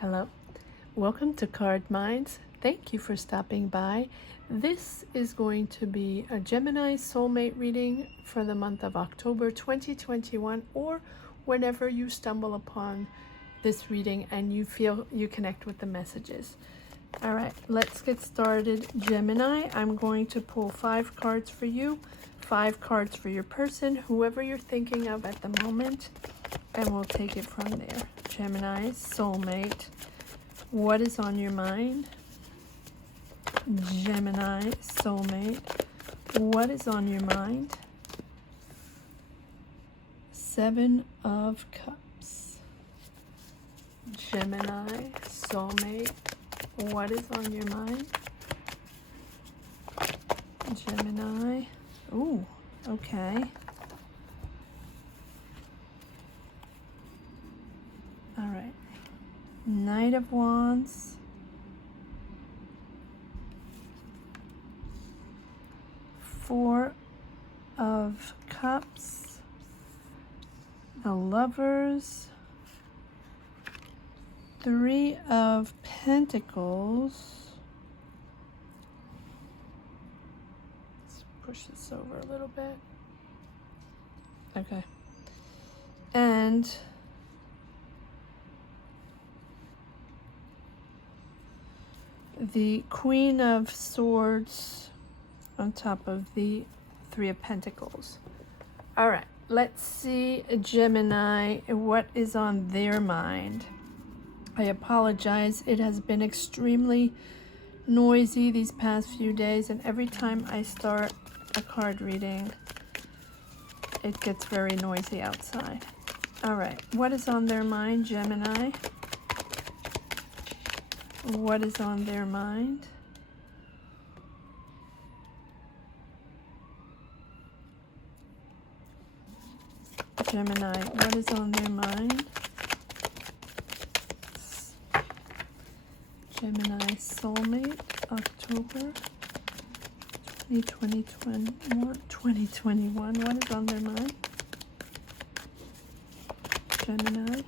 Hello, welcome to Card Minds. Thank you for stopping by. This is going to be a Gemini soulmate reading for the month of October 2021, or whenever you stumble upon this reading and you feel you connect with the messages. All right, let's get started. Gemini, I'm going to pull 5 cards for you, 5 cards for your person, whoever you're thinking of at the moment, and we'll take it from there. Gemini, soulmate, what is on your mind? Gemini, soulmate, what is on your mind? 7 of Cups. Gemini, soulmate, what is on your mind? Gemini, ooh, okay. All right, Knight of Wands, Four of Cups, the Lovers, 3 of Pentacles. Let's push this over a little bit. Okay. And the Queen of Swords on top of the 3 of Pentacles. All right, let's see, Gemini, what is on their mind. I apologize. It has been extremely noisy these past few days, and every time I start a card reading, it gets very noisy outside. All right, what is on their mind, Gemini? What is on their mind? Gemini, what is on their mind? Gemini soulmate, October 2021. What is on their mind? Gemini.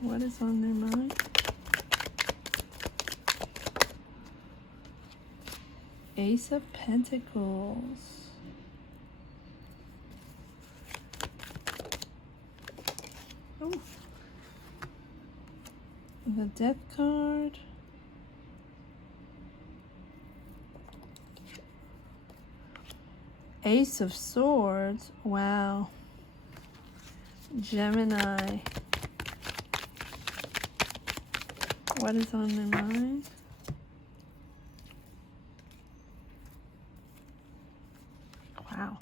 What is on their mind? Ace of Pentacles. Oh. The Death card. Ace of Swords. Wow. Gemini. What is on their mind? Wow.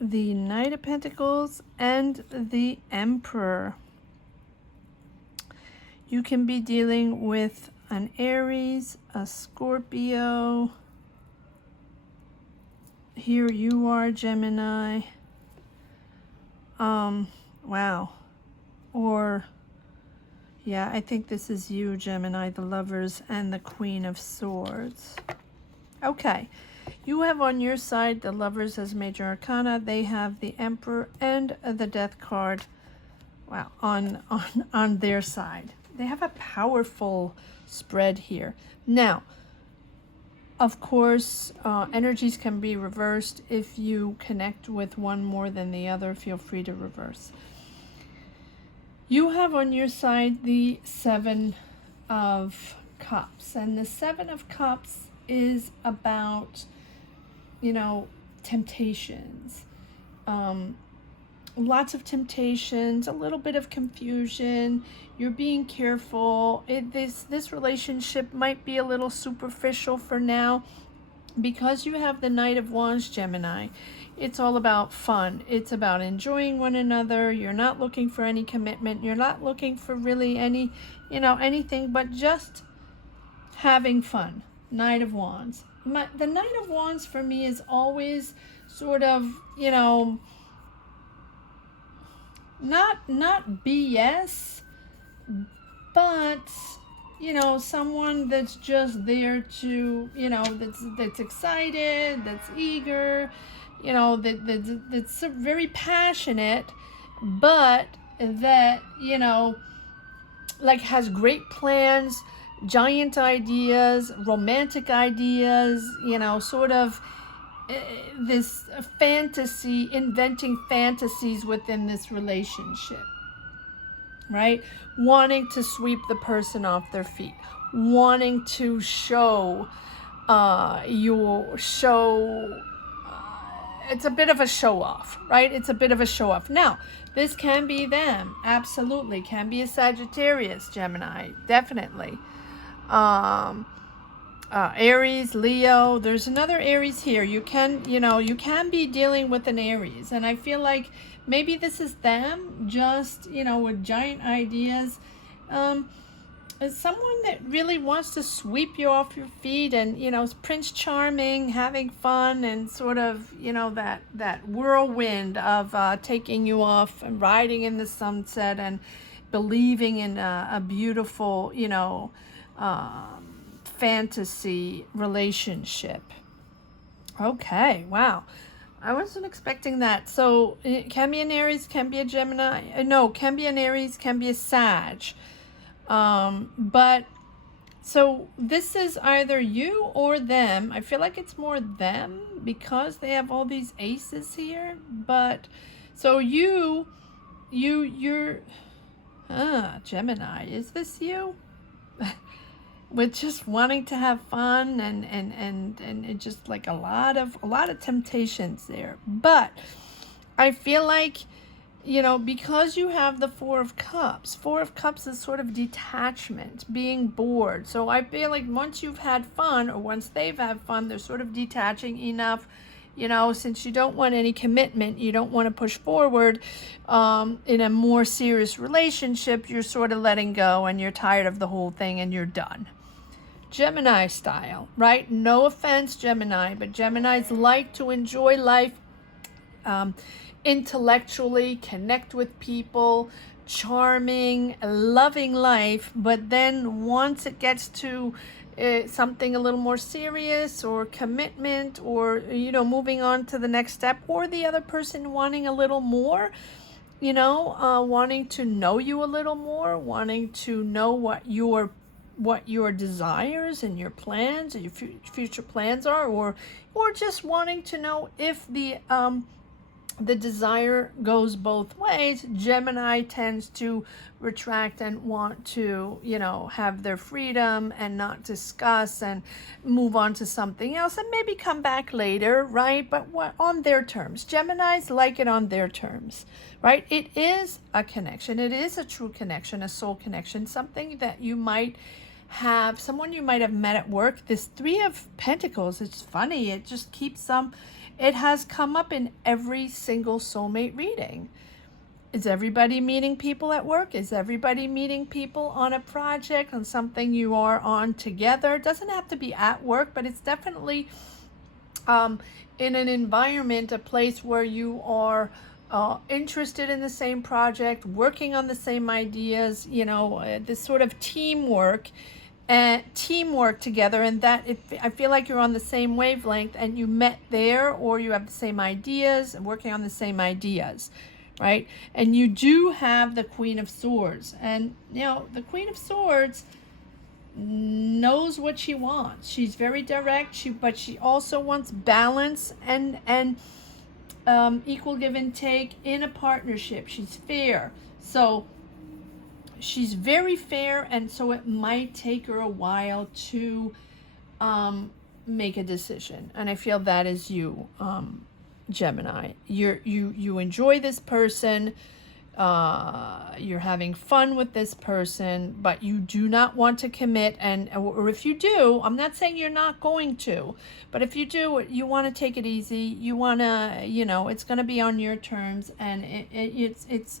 The Knight of Pentacles and the Emperor. You can be dealing with an Aries, a Scorpio. Here you are, Gemini. Wow. Or, yeah, I think this is you, Gemini, the Lovers and the Queen of Swords. Okay. You have on your side the Lovers as Major Arcana. They have the Emperor and the Death card. Wow, on their side. They have a powerful spread here. Now, of course, energies can be reversed. If you connect with one more than the other, feel free to reverse. You have on your side the 7 of Cups. And the 7 of Cups is about, you know, temptations. Lots of temptations, a little bit of confusion. You're being careful. This relationship might be a little superficial for now because you have the Knight of Wands, Gemini. It's all about fun. It's about enjoying one another. You're not looking for any commitment. You're not looking for really any, anything but just having fun. Knight of Wands. The Knight of Wands for me is always sort of, not BS, but someone that's just there to, that's excited, that's eager, that's very passionate, but that, you know, like has great plans, giant ideas, romantic ideas, you know, sort of this fantasy, inventing fantasies within this relationship, right? Wanting to sweep the person off their feet, wanting to show it's a bit of a show off, right? It's a bit of a show off. Now, this can be them, absolutely. Can be a Sagittarius, Gemini, definitely. Aries, Leo. There's another Aries here. You can be dealing with an Aries, and I feel like maybe this is them, just, you know, with giant ideas. Is someone that really wants to sweep you off your feet, and, you know, Prince Charming, having fun, and sort of, you know, that whirlwind of taking you off and riding in the sunset and believing in a beautiful, you know, fantasy relationship. Okay, wow. I wasn't expecting that. So it can be an Aries, can be a Gemini. No, can be an Aries, can be a Sag. But so this is either you or them. I feel like it's more them because they have all these aces here. But so you're Gemini, is this you? With just wanting to have fun and just like a lot of temptations there. But I feel like, you know, because you have the Four of Cups is sort of detachment, being bored. So I feel like once you've had fun, or once they've had fun, they're sort of detaching enough, you know, since you don't want any commitment, you don't want to push forward in a more serious relationship, you're sort of letting go and you're tired of the whole thing and you're done. Gemini style, right? No offense, Gemini, but Geminis like to enjoy life, intellectually, connect with people, charming, loving life, but then once it gets to something a little more serious, or commitment, or, you know, moving on to the next step, or the other person wanting a little more, you know, wanting to know you a little more, wanting to know what your desires and your plans and your future plans are, or just wanting to know if the desire goes both ways. Gemini tends to retract and want to, you know, have their freedom and not discuss and move on to something else and maybe come back later, right? But on their terms. Geminis like it on their terms, right? It is a connection. It is a true connection, a soul connection, something that you might have, someone you might have met at work. This Three of Pentacles, it's funny, it just keeps it has come up in every single soulmate reading. Is everybody meeting people at work? Is everybody meeting people on a project, on something you are on together? It doesn't have to be at work, but it's definitely in an environment, a place where you are interested in the same project, working on the same ideas, you know, this sort of teamwork together, and that I feel like you're on the same wavelength and you met there, or you have the same ideas and working on the same ideas, right? And you do have the Queen of Swords, and, you know, the Queen of Swords knows what she wants. She's very direct, but she also wants balance and equal give and take in a partnership. She's fair, so she's very fair, and so it might take her a while to make a decision. And I feel that is you, Gemini. You enjoy this person, you're having fun with this person, but you do not want to commit. Or if you do, I'm not saying you're not going to, but if you do, you want to take it easy. You want to, you know, it's going to be on your terms, and it's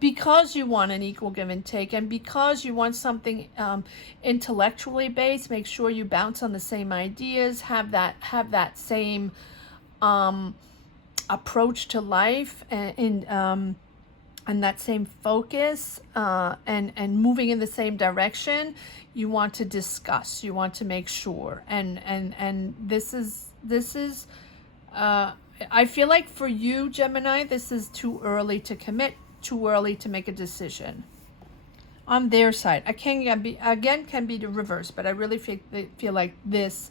because you want an equal give and take, and because you want something intellectually based. Make sure you bounce on the same ideas, have that same approach to life, and that same focus, and moving in the same direction. You want to discuss, you want to make sure, and this is I feel like for you, Gemini, this is too early to commit, too early to make a decision. On their side, can be the reverse, but I really feel like this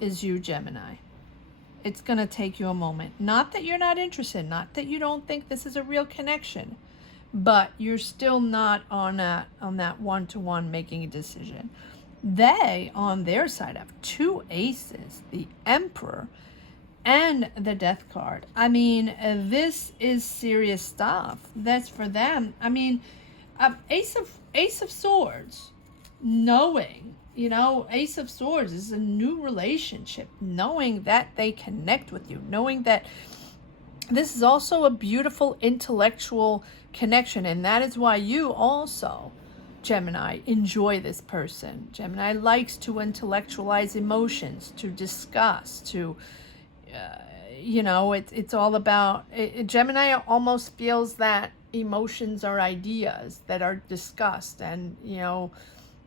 is you, Gemini. It's going to take you a moment. Not that you're not interested, not that you don't think this is a real connection, but you're still not on that one-to-one making a decision. They, on their side, have 2 aces, the Emperor and the Death card. I mean, this is serious stuff. That's for them. I mean, Ace of Swords, knowing, Ace of Swords is a new relationship, knowing that they connect with you, knowing that this is also a beautiful intellectual connection, and that is why you also, Gemini, enjoy this person. Gemini likes to intellectualize emotions, to discuss, to, it's all about, Gemini almost feels that emotions are ideas that are discussed, and,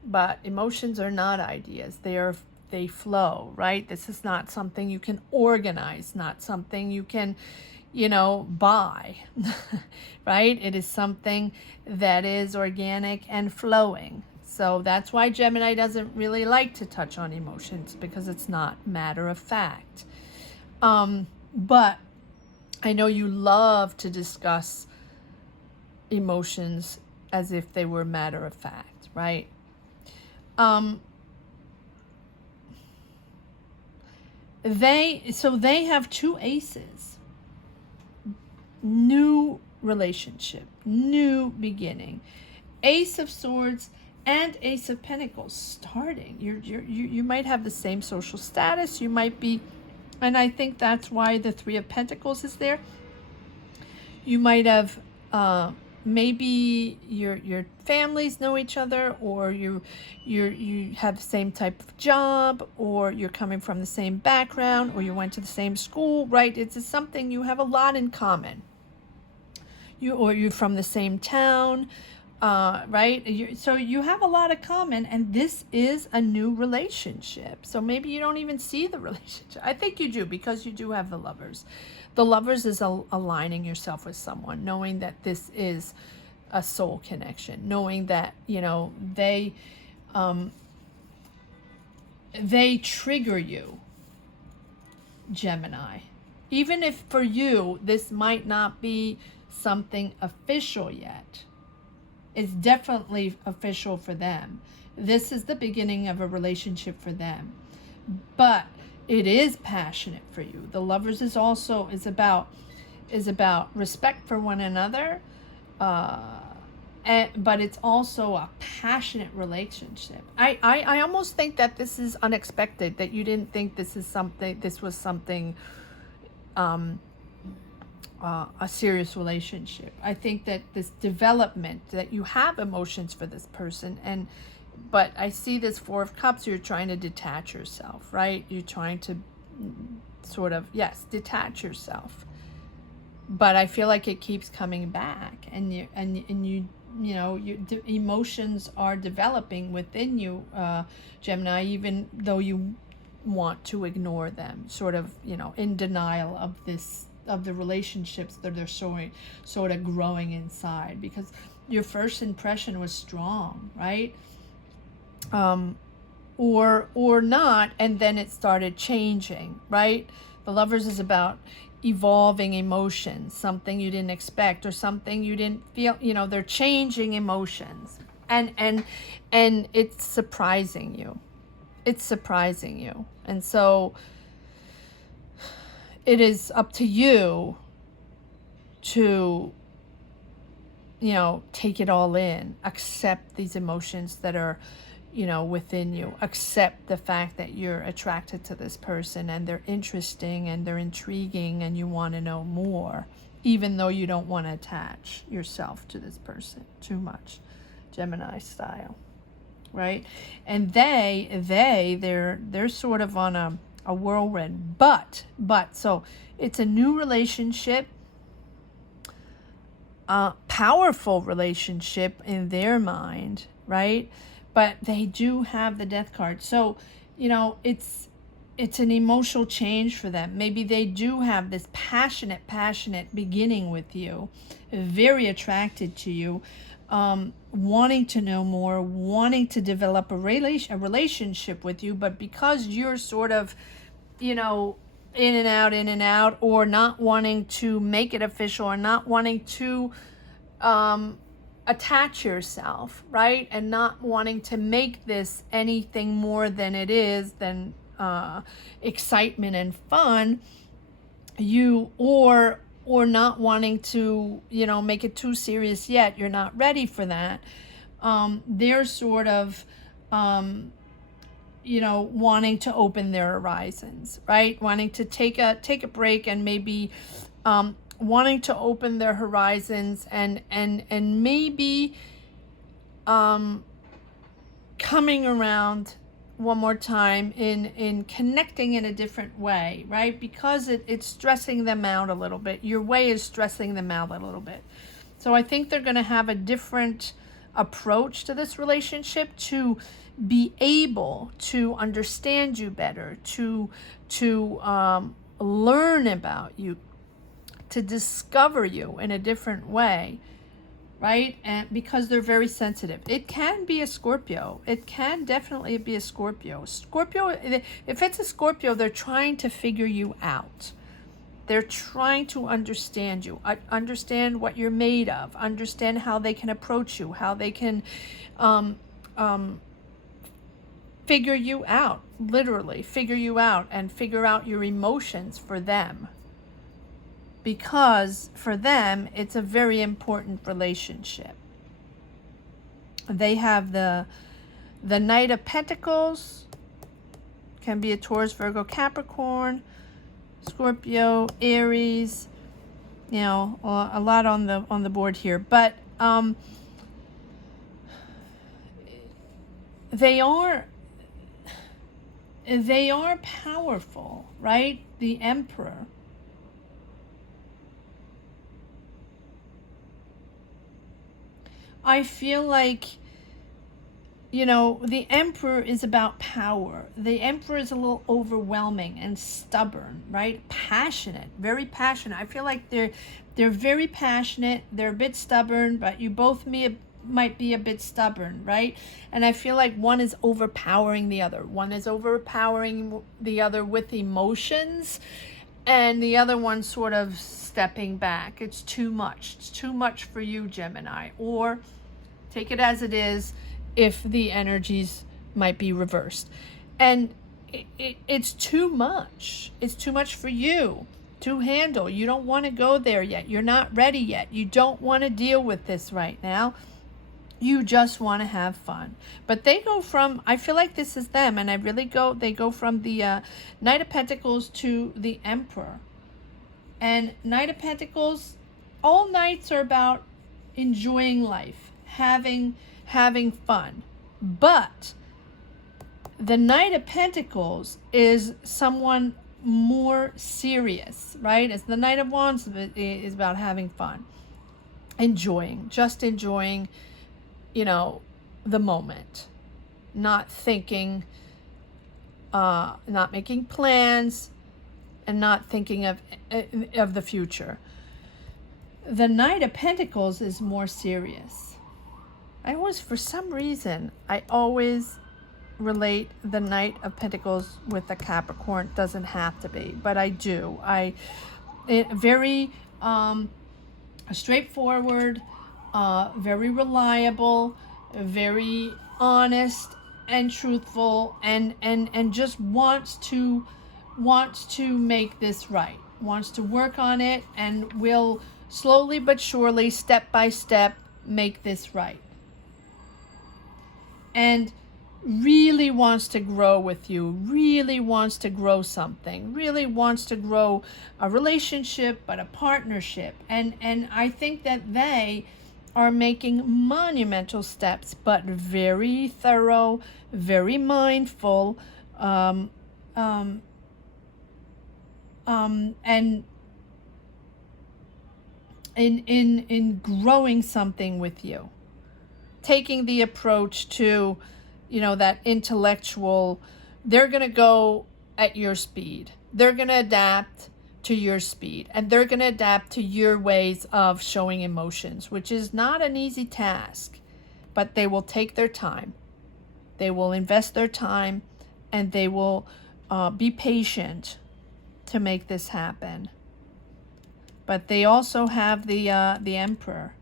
but emotions are not ideas. They flow, right? This is not something you can organize, not something you can, buy, right? It is something that is organic and flowing. So that's why Gemini doesn't really like to touch on emotions, because it's not matter of fact. But I know you love to discuss emotions as if they were matter of fact, right? They have 2 aces. New relationship, new beginning. Ace of Swords and Ace of Pentacles starting. You might have the same social status. You might be, and I think that's why the 3 of Pentacles is there. You might have maybe your families know each other, or you have the same type of job, or you're coming from the same background, or you went to the same school, right? It's something you have a lot in common. You're from the same town, right? So you have a lot of common, and this is a new relationship. So maybe you don't even see the relationship. I think you do, because you do have the Lovers. The Lovers is aligning yourself with someone, knowing that this is a soul connection, knowing that, they trigger you, Gemini. Even if for you, this might not be something official yet, it's definitely official for them. This is the beginning of a relationship for them, but it is passionate for you. The Lovers is about respect for one another, but it's also a passionate relationship. I almost think that this is unexpected, that you didn't think this was something a serious relationship. I think that this development, that you have emotions for this person, but I see this 4 of Cups, you're trying to detach yourself, right? You're trying to sort of, yes, detach yourself. But I feel like it keeps coming back, and your emotions are developing within you, Gemini, even though you want to ignore them, sort of, in denial of the relationships that they're sort of growing inside, because your first impression was strong, right? Or not, and then it started changing, right? The Lovers is about evolving emotions, something you didn't expect, or something you didn't feel, they're changing emotions, and it's surprising you. And so it is up to you to, take it all in, accept these emotions that are, within you, accept the fact that you're attracted to this person, and they're interesting and they're intriguing, and you want to know more, even though you don't want to attach yourself to this person too much, Gemini style, right? And they're sort of on a whirlwind, but so it's a new relationship, powerful relationship in their mind, right? But they do have the Death card, so it's it's an emotional change for them. Maybe they do have this passionate beginning with you, very attracted to you, wanting to know more, wanting to develop a relationship with you, but because you're sort of, you know, in and out, or not wanting to make it official, or not wanting to attach yourself, right? And not wanting to make this anything more than it is, than excitement and fun, or not wanting to, you know, make it too serious yet. You're not ready for that. They're sort of, you know, wanting to open their horizons, right? Wanting to take a break, and maybe wanting to open their horizons, and maybe coming around one more time in connecting in a different way, right? Because it's stressing them out a little bit. Your way is stressing them out a little bit. So I think they're going to have a different approach to this relationship, to be able to understand you better, to learn about you, to discover you in a different way, right? And because they're very sensitive. It can be a Scorpio. It can definitely be a Scorpio. Scorpio, if it's a Scorpio, they're trying to figure you out. They're trying to understand you, understand what you're made of, understand how they can approach you, how they can figure you out, literally figure you out, and figure out your emotions for them. Because for them, it's a very important relationship. They have the Knight of Pentacles, can be a Taurus, Virgo, Capricorn, Scorpio, Aries, you know, a lot on the board here. But they are powerful, right? The Emperor. I feel like, you know, the Emperor is about power. The Emperor is a little overwhelming and stubborn, right? Passionate, very passionate. I feel like they're very passionate. They're a bit stubborn, but you both might be a bit stubborn, right? And I feel like one is overpowering the other. One is overpowering the other with emotions, and the other one sort of stepping back. It's too much. It's too much for you, Gemini. Or take it as it is, if the energies might be reversed. And it's too much. It's too much for you to handle. You don't want to go there yet. You're not ready yet. You don't want to deal with this right now. You just want to have fun. But they go from, I feel like this is them, and they go from the Knight of Pentacles to the Emperor. And Knight of Pentacles, all knights are about enjoying life, having fun. But the Knight of Pentacles is someone more serious, right? As the Knight of Wands is about having fun, just enjoying, you know, the moment, not thinking, not making plans, and not thinking of the future. The Knight of Pentacles is more serious. For some reason, I always relate the Knight of Pentacles with the Capricorn. It doesn't have to be, but I do. Very straightforward, very reliable, very honest and truthful, and just wants to make this right, wants to work on it, and will slowly but surely, step by step, make this right. And really wants to grow with you, really wants to grow something, really wants to grow a relationship, but a partnership. And I think that they are making monumental steps, but very thorough, very mindful, and in growing something with you, taking the approach to, you know, that intellectual. They're going to go at your speed. They're going to adapt to your speed, and they're going to adapt to your ways of showing emotions, which is not an easy task, but they will take their time. They will invest their time, and they will be patient to make this happen. But they also have the Emperor.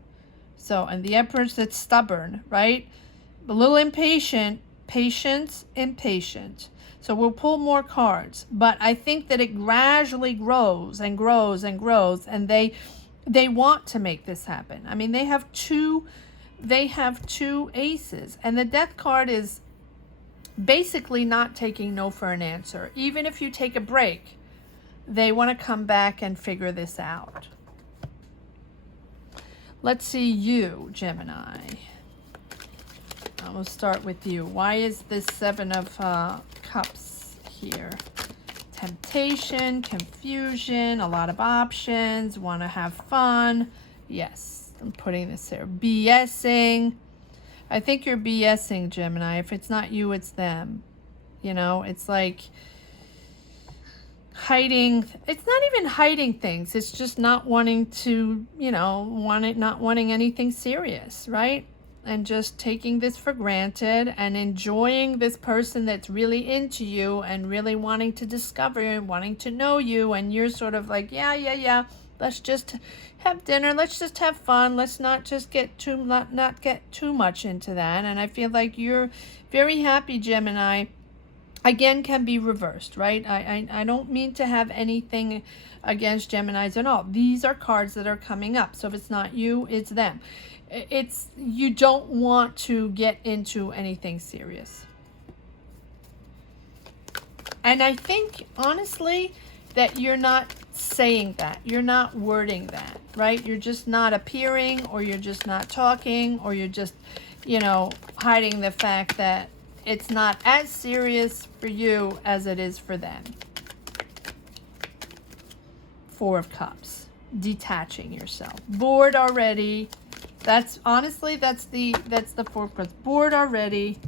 So, and the Emperor's that's stubborn, right? A little impatient, patience, impatient. So we'll pull more cards, but I think that it gradually grows and grows and grows, and they want to make this happen. I mean, they have two aces, and the Death card is basically not taking no for an answer. Even if you take a break, they want to come back and figure this out. Let's see you, Gemini. I will start with you. Why is this Seven of Cups here? Temptation, confusion, a lot of options, want to have fun. Yes, I'm putting this there. BSing. I think you're BSing, Gemini. If it's not you, it's them. You know, it's like hiding. It's not even hiding things. It's just not wanting to, you know, not wanting anything serious, right? And just taking this for granted and enjoying this person that's really into you and really wanting to discover and wanting to know you. And you're sort of like, yeah. Let's just have dinner. Let's just have fun. Let's not just get not get too much into that. And I feel like you're very happy, Gemini. Again, can be reversed, right? I don't mean to have anything against Geminis at all. These are cards that are coming up. So if it's not you, it's them. It's, you don't want to get into anything serious. And I think, honestly, that you're not saying that. You're not wording that, right? You're just not appearing, or you're just not talking, or you're just, you know, hiding the fact that it's not as serious for you as it is for them. Four of Cups. Detaching yourself. Bored already. That's honestly, that's the Four of Cups. Bored already.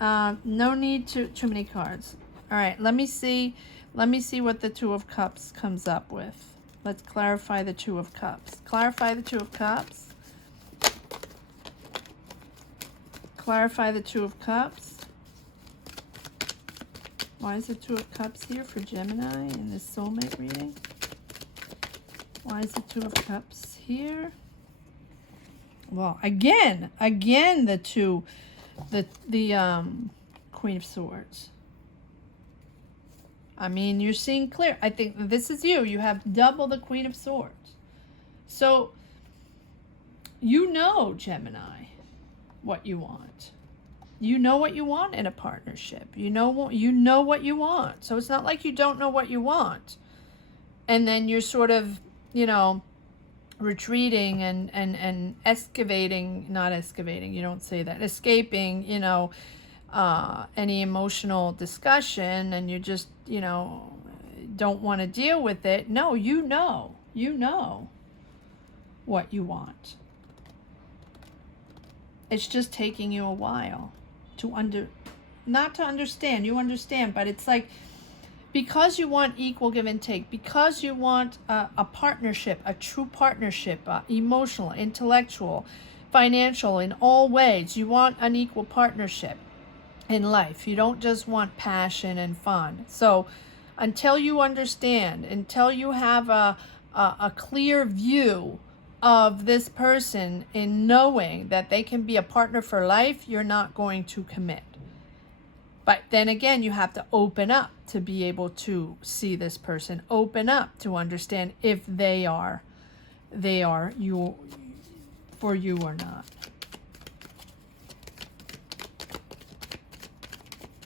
No need to too many cards. All right, let me see what the Two of Cups comes up with. Let's clarify the Two of Cups. Clarify the Two of Cups. Clarify the Two of Cups. Why is the Two of Cups here for Gemini in this soulmate reading? Why is the Two of Cups here? Well, again, the Queen of Swords. I mean, you're seeing clear. I think this is you. You have double the Queen of Swords. So, you know, Gemini, what you want. You know what you want in a partnership. You know what you want. So it's not like you don't know what you want. And then you're sort of, you know, retreating and excavating, not excavating, you don't say that, escaping, you know, any emotional discussion, and you just, you know, don't want to deal with it. No, you know what you want. It's just taking you a while to not to understand. You understand, but it's like, because you want equal give and take, because you want a partnership, a true partnership, emotional, intellectual, financial, in all ways, you want an equal partnership in life. You don't just want passion and fun. So until you understand, until you have a clear view of this person in knowing that they can be a partner for life, you're not going to commit. But then again, you have to open up to be able to see this person, open up to understand if they are you, for you or not.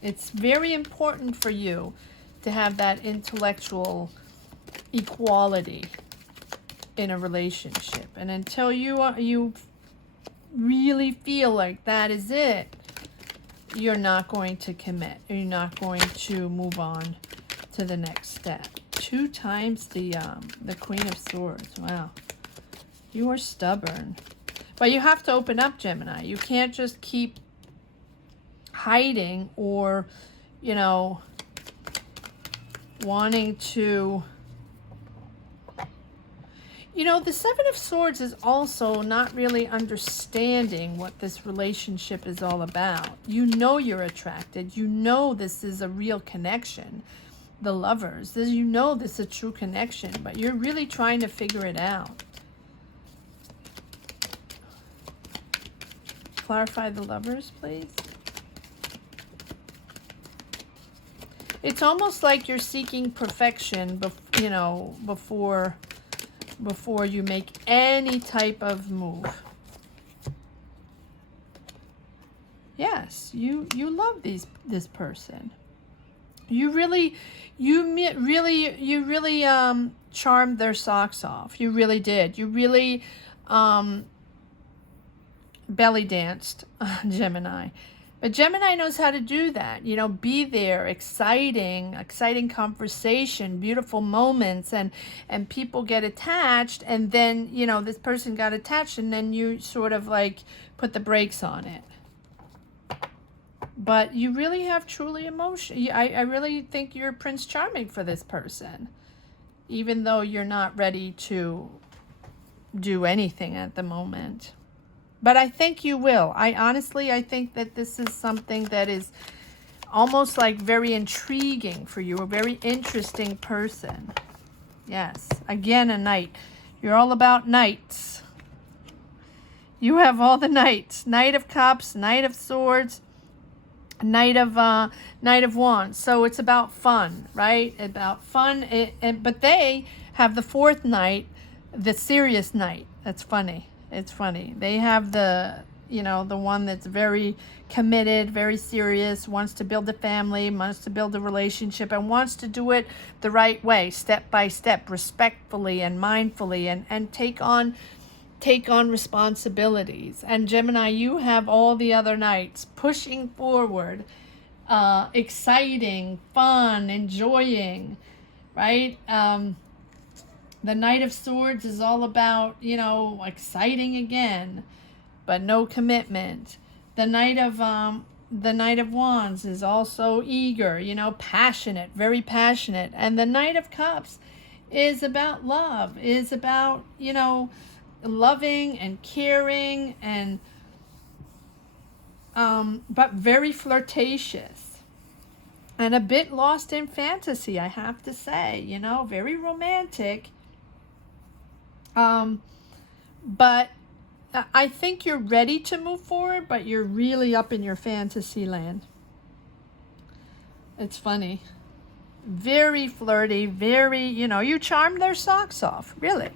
It's very important for you to have that intellectual equality in a relationship. And until you really feel like that is it, you're not going to commit. You're not going to move on to the next step. 2 times the Queen of Swords. Wow. You are stubborn. But you have to open up, Gemini. You can't just keep hiding or, you know, wanting to, you know, the Seven of Swords is also not really understanding what this relationship is all about. You know you're attracted. You know this is a real connection. The Lovers, you know this is a true connection, but you're really trying to figure it out. Clarify the Lovers, please. It's almost like you're seeking perfection, you know, before you make any type of move. Yes, you love this person. You really charmed their socks off. You really did. You really belly danced, Gemini. But Gemini knows how to do that. You know, be there, exciting conversation, beautiful moments, and people get attached, and then, you know, this person got attached, and then you sort of like put the brakes on it. But you really have truly emotion. I really think you're Prince Charming for this person, even though you're not ready to do anything at the moment. But I think you will. I think that this is something that is almost like very intriguing for you, a very interesting person. Yes, again, a knight. You're all about knights. You have all the knights. Knight of Cups, Knight of Swords, Knight of Wands. So it's about fun, right? About fun. But they have the fourth knight, the serious knight. That's funny. It's funny. They have the, you know, the one that's very committed, very serious, wants to build a family, wants to build a relationship, and wants to do it the right way, step by step, respectfully and mindfully, and take on responsibilities. And Gemini, you have all the other knights pushing forward, exciting, fun, enjoying, right? The Knight of Swords is all about, you know, exciting again, but no commitment. The Knight of Wands is also eager, you know, passionate, very passionate. And the Knight of Cups is about love, is about, you know, loving and caring, and but very flirtatious and a bit lost in fantasy, I have to say, you know, very romantic. But I think you're ready to move forward, but you're really up in your fantasy land. It's funny. Very flirty, very, you know, you charmed their socks off, really.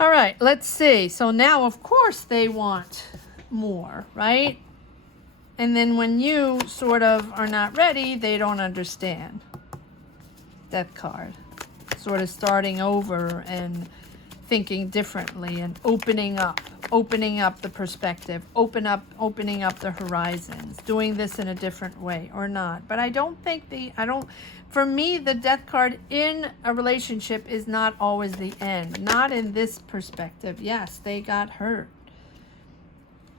All right, let's see. So now, of course, they want more, right? And then when you sort of are not ready, they don't understand. Death card. Sort of starting over and thinking differently and opening up the perspective, opening up the horizons, doing this in a different way or not. But I don't think for me, the Death card in a relationship is not always the end. Not in this perspective. Yes, they got hurt.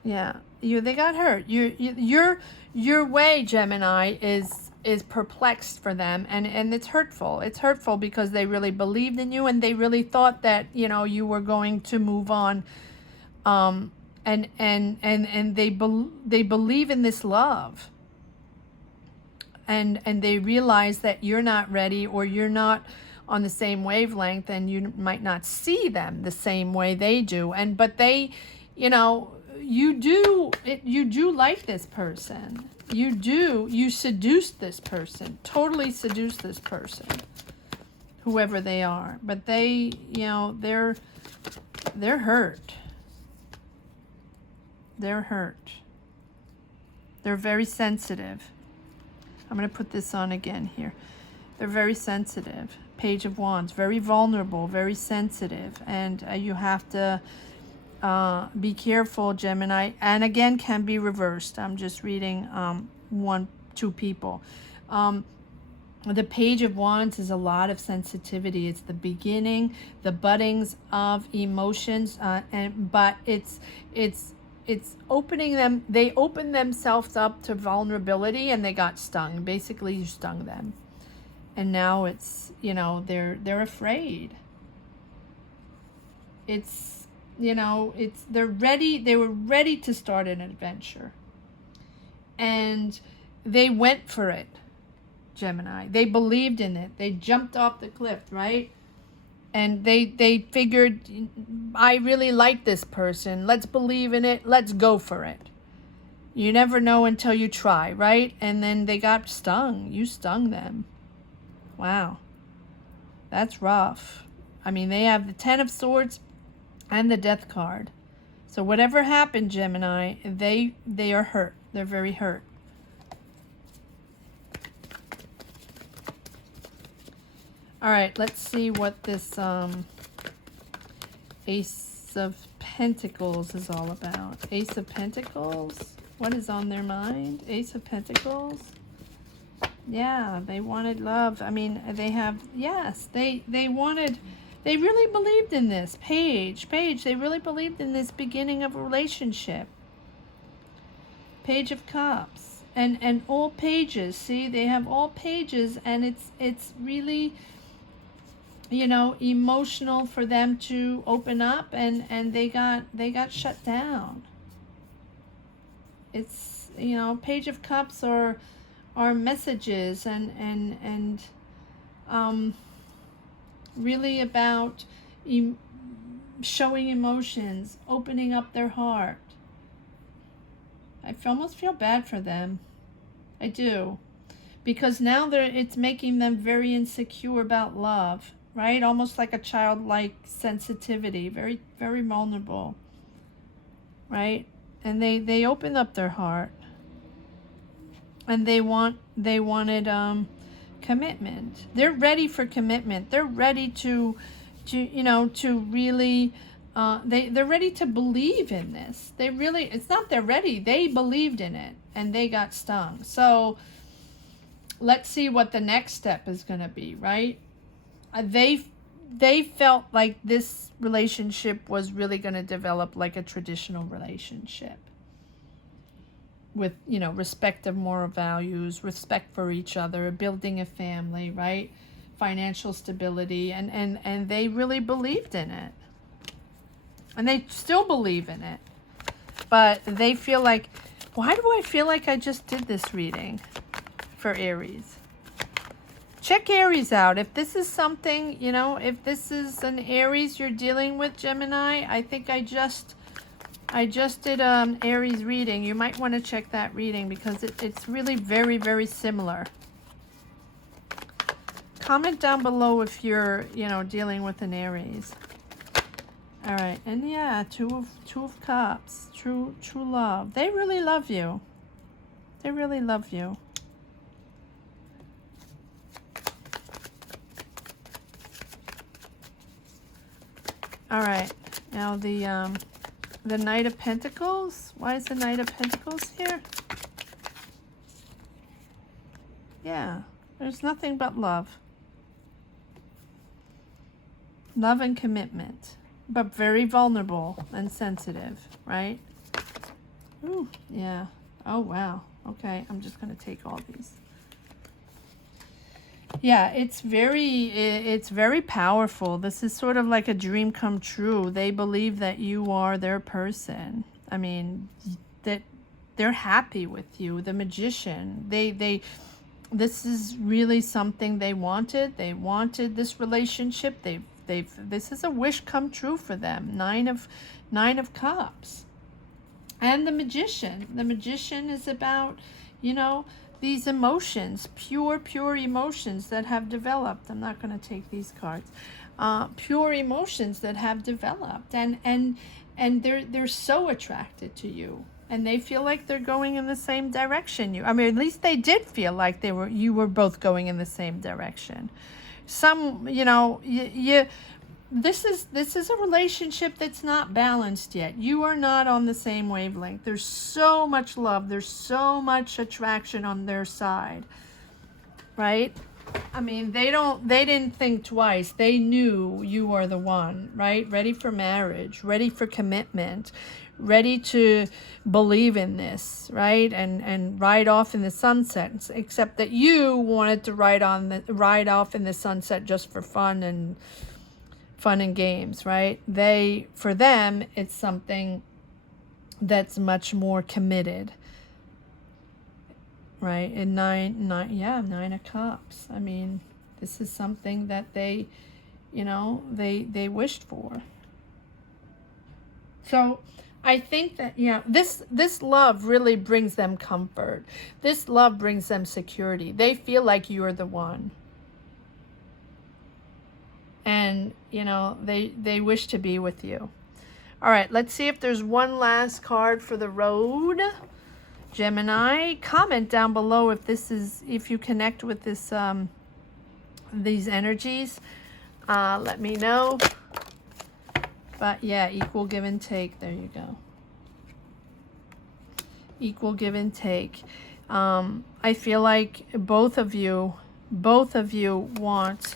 Yeah, they got hurt. Your way, Gemini, is perplexed for them, and it's hurtful. It's hurtful because they really believed in you, and they really thought that, you know, you were going to move on, and they believe in this love, and they realize that you're not ready, or you're not on the same wavelength, and you might not see them the same way they do, but they, you know, you do like this person. You seduced this person, totally seduced this person, whoever they are. But they, you know, they're hurt. They're hurt. They're very sensitive. I'm going to put this on again here. They're very sensitive. Page of Wands, very vulnerable, very sensitive. And you have to be careful, Gemini. And again, can be reversed. I'm just reading two people. The Page of Wands is a lot of sensitivity. It's the beginning, the buddings of emotions, but it's opening them. They opened themselves up to vulnerability, and they got stung. Basically, you stung them. And now it's, you know, they're afraid. It's, you know, it's, they were ready to start an adventure. And they went for it, Gemini. They believed in it. They jumped off the cliff, right? And they figured, I really like this person. Let's believe in it. Let's go for it. You never know until you try, right? And then they got stung. You stung them. Wow. That's rough. I mean, they have the 10 of Swords and the Death card. So whatever happened, Gemini, they are hurt. They're very hurt. All right, let's see what this Ace of Pentacles is all about. Ace of Pentacles. What is on their mind? Ace of Pentacles. Yeah, they wanted love. I mean, they have, yes, they wanted, they really believed in this. Page, they really believed in this beginning of a relationship. Page of Cups. And all pages. See, they have all pages, and it's really, you know, emotional for them to open up, and they got shut down. It's, you know, Page of Cups are messages and really about showing emotions, opening up their heart. I almost feel bad for them. I do. Because now it's making them very insecure about love, right? Almost like a childlike sensitivity, very, very vulnerable, right? And they opened up their heart, and they wanted commitment. They're ready for commitment. They're ready to you know, to really they're ready to believe in this. They really, it's not they're ready, they believed in it, and they got stung. So let's see what the next step is going to be, right? They felt like this relationship was really going to develop like a traditional relationship with, you know, respect of moral values, respect for each other, building a family, right? Financial stability, and they really believed in it. And they still believe in it. But they feel like, why do I feel like I just did this reading for Aries? Check Aries out. If this is something, you know, if this is an Aries you're dealing with, Gemini, I think I just did Aries reading. You might want to check that reading because it's really very, very similar. Comment down below if you're, you know, dealing with an Aries. All right, and yeah, two of Cups, true love. They really love you. They really love you. All right, now the Knight of Pentacles. Why is the Knight of Pentacles here? Yeah, there's nothing but love. Love and commitment, but very vulnerable and sensitive, right? Ooh, yeah. Oh, wow. Okay, I'm just going to take all these. Yeah, it's very powerful. This is sort of like a dream come true. They believe that you are their person. I mean, that they're happy with you. The Magician. This is really something they wanted. They wanted this relationship. This is a wish come true for them. Nine of Cups. And the Magician. The Magician is about, you know, these emotions, pure emotions that have developed. I'm not going to take these cards. Pure emotions that have developed, and they're so attracted to you, and they feel like they're going in the same direction. I mean, at least they did feel like you were both going in the same direction. Some, you know, this is a relationship that's not balanced yet. You are not on the same wavelength. There's so much love. There's so much attraction on their side, right? I mean, they didn't think twice. They knew you are the one, right? Ready for marriage, ready for commitment, ready to believe in this, right? And ride off in the sunset. Except that you wanted to ride off in the sunset just for fun and games, right? For them, it's something that's much more committed. Right, and Nine of Cups. I mean, this is something that they, they wished for. So I think that, this love really brings them comfort. This love brings them security. They feel like you're the one. And, they wish to be with you. All right, let's see if there's one last card for the road. Gemini, comment down below if you connect with this these energies. Let me know. But yeah, equal give and take. There you go. Equal give and take. I feel like both of you want.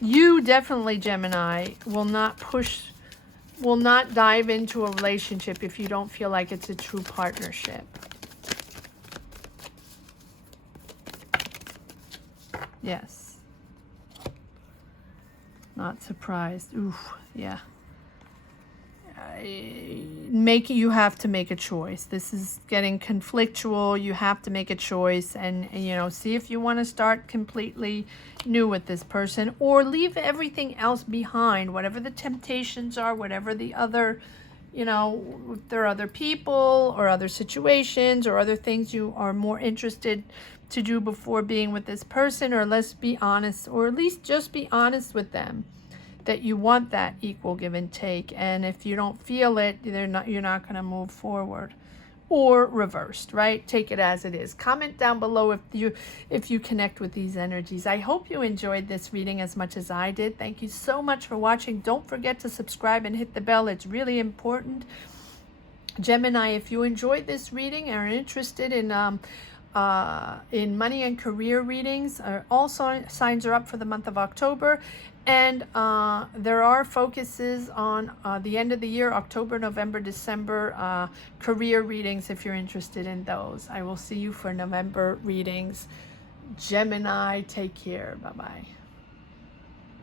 You definitely, Gemini, will not dive into a relationship if you don't feel like it's a true partnership. Yes. Not surprised. Oof, yeah. You have to make a choice. This is getting conflictual. You have to make a choice and see if you want to start completely new with this person or leave everything else behind, whatever the temptations are, whatever the other, if there are other people or other situations or other things you are more interested to do before being with this person, or let's be honest, or at least just be honest with them that you want that equal give and take, and if you don't feel it, you're not going to move forward. Or reversed, right? Take it as it is. Comment down below if you connect with these energies. I hope you enjoyed this reading as much as I did. Thank you so much for watching. Don't forget to subscribe and hit the bell. It's really important. Gemini, if you enjoyed this reading and are interested in money and career readings, all signs are up for the month of October. And there are focuses on the end of the year, October, November, December, career readings if you're interested in those. I will see you for November readings. Gemini, take care. Bye-bye.